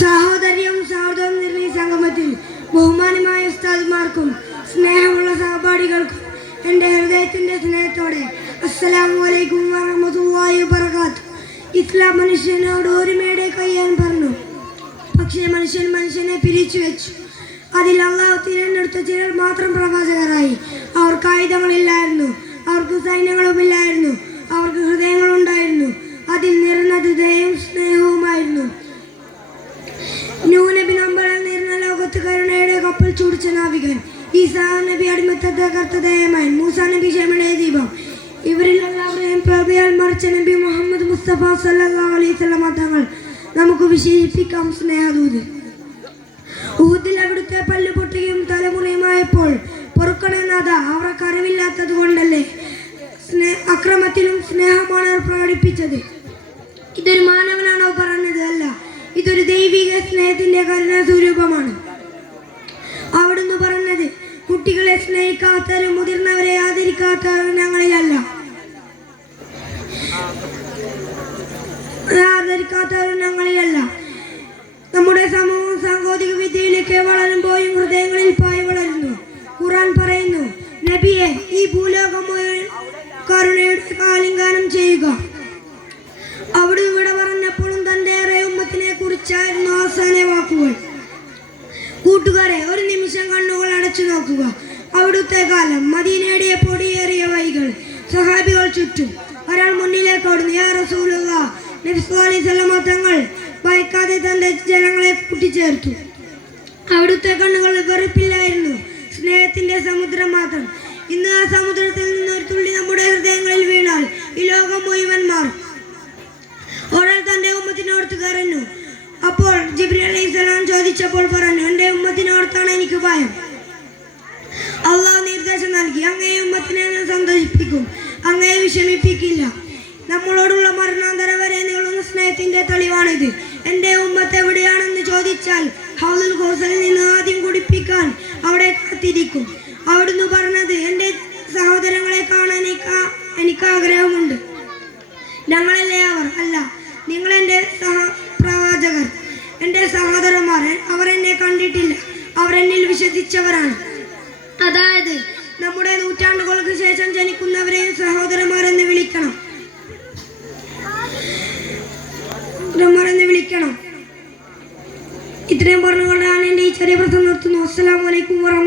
സാഹോദര്യവും സൗഹൃദവും നിറഞ്ഞ സംഗമത്തിൽ ബഹുമാന്യമായ ഉസ്താദുമാർക്കും സ്നേഹമുള്ള സഹപാഠികൾക്കും എൻ്റെ ഹൃദയത്തിൻ്റെ സ്നേഹത്തോടെ അസ്സലാമു അലൈക്കും വറഹ്മത്തുള്ളാഹി വബറകാതുഹു. ഇസ്ലാം മനുഷ്യനോട് ഒരുമയുടെ കഴിയാൻ പറഞ്ഞു. പക്ഷേ മനുഷ്യനെ പിരിച്ചു വെച്ചു. അതിൽ അള്ളാഹു തിരഞ്ഞെടുത്ത ചിലർ മാത്രം പ്രവാചകരായി. അവർക്ക് ആയുധങ്ങളില്ലായിരുന്നു, അവർക്ക് സൈന്യങ്ങളുമില്ലായിരുന്നു, അവർക്ക് ഹൃദയങ്ങളുണ്ടായിരുന്നു. അതിൽ നിറഞ്ഞത് ദയയും സ്നേഹവുമായിരുന്നു. നബി നമ്പറിൽ നിറഞ്ഞ ലോകത്ത് കരുണയുടെ കപ്പൽ ചൂടിച്ച നാവികൻ, ഈസാ നബി അടിമത്തത്തെ തകർത്ത ദയമാൻ, മൂസാ നബി ക്ഷമയുടെ ദീപം. ഇവരിൽ എല്ലാവരെയും പ്രഭയാൽ മറിച്ച നബി മുഹമ്മദ് മുസ്തഫ സല്ലല്ലാഹു അലൈഹി വസല്ലം തങ്ങൾ നമുക്ക് വിശേഷിപ്പിക്കാം സ്നേഹദൂത്. ഉഹുദിൽ അവിടുത്തെ പല്ല് പൊട്ടുകയും തലമുറയുമായപ്പോൾ പൊറുക്കണമെന്നാഥ അവർക്ക് അറിവില്ലാത്തത് കൊണ്ടല്ലേ അക്രമത്തിലും സ്നേഹമാണ് പ്രകടിപ്പിച്ചത്. ഇതൊരു മാനവനാണോ പറഞ്ഞത്? അല്ല, ഇതൊരു ദൈവിക സ്നേഹത്തിന്റെ കരുണ സ്വരൂപമാണ്. അവിടുന്ന് പറഞ്ഞത്, കുട്ടികളെ സ്നേഹിക്കാത്തവരും മുതിർന്നവരെ ആദരിക്കാത്തവരും ഞങ്ങളിലല്ല. നമ്മുടെ സമൂഹം സാങ്കേതിക വിദ്യയിലേക്ക് വളരുമ്പോഴും ഹൃദയങ്ങളിൽ പായ വളരുന്നു. ഖുർആൻ പറയുന്നു, നബിയെ, ഈ ഭൂലോകം മുഴുവൻ കരുണയുടെ ആലിംഗനം ചെയ്യുക. അവിടെ ഇവിടെ പറഞ്ഞപ്പോഴും തന്റെ ഏറെ ഉമ്മത്തിനെ കുറിച്ചായിരുന്നു അവസാന വാക്കുകൾ. കൂട്ടുകാരെ, ഒരു നിമിഷം കണ്ണുകൾ അടച്ചു നോക്കുക. അവിടുത്തെ കാലം, മദീനയുടെ പൊടിയേറിയ വഴികൾ, സഹാബികൾ ചുറ്റും. ഒരാൾ മുന്നിലേക്ക് ഓടുന്നു, യാ റസൂലുള്ളാഹ്. നബി സല്ലല്ലാഹു അലൈഹി വസല്ലം തങ്ങൾ ഭയക്കാതെ തന്റെ ജനങ്ങളെ കൂട്ടിച്ചേർത്തു. അവിടുത്തെ കണ്ണുകൾ വെറുപ്പില്ലായിരുന്നു, സ്നേഹത്തിന്റെ സമുദ്രം മാത്രം. ഇന്ന് ആ സമുദ്രത്തിൽ നിന്ന് ഒരു തുള്ളി നമ്മുടെ ഹൃദയങ്ങളിൽ വീണാൽ ഈ ലോകം മുഴുവൻ മാറും. ഒരാൾ തന്റെ ഉമ്മത്തിനോർത്ത് കരഞ്ഞു. അപ്പോൾ ജിബ്രീൽ അലൈഹിസ്സലാം ചോദിച്ചപ്പോൾ പറഞ്ഞു, എന്റെ ഉമ്മത്തിനോർത്താണ് എനിക്ക് ഭയം. അള്ളാഹു നിർദ്ദേശം നൽകി, അങ്ങയെ ഉമ്മത്തിനെ ഞാൻ സന്തോഷിപ്പിക്കും, അങ്ങയെ വിഷമിപ്പിക്കില്ല. നമ്മളോടുള്ള മരണാന്തര വരെ നീളുന്ന സ്നേഹത്തിന്റെ തെളിവാണിത്. എന്റെ ഉമ്മത്ത് എവിടെയാണെന്ന് ചോദിച്ചാൽ ഹൗലുൽ കൗസറിൽ നിന്ന് ആദ്യം കുടിപ്പിക്കാൻ അവിടെ കാത്തിരിക്കും. അവിടുന്ന് പറഞ്ഞത്, എന്റെ സഹോദരങ്ങളെ കാണാൻ എനിക്ക് ആഗ്രഹമുണ്ട്. ഞങ്ങളല്ലേ അവർ? അല്ല, നിങ്ങൾ എൻ്റെ സഹപ്രവാചകർ, എൻ്റെ സഹോദരന്മാർ. അവർ എന്നെ കണ്ടിട്ടില്ല, അവരെന്നിൽ വിശ്വസിച്ചവരാണ്. അതായത് നമ്മുടെ നൂറ്റാണ്ടുകൾക്ക് ശേഷം ജനിക്കുന്നവരെയും സഹോദരന്മാരെന്ന് വിളിക്കണം. ഇത്രയും പറഞ്ഞുകൊണ്ടാണ് എൻ്റെ ഈ ചെറിയ പ്രസംഗം നിർത്തുന്നു. അസ്സലാമു അലൈക്കും വറഹ്മത്തുള്ളാഹി.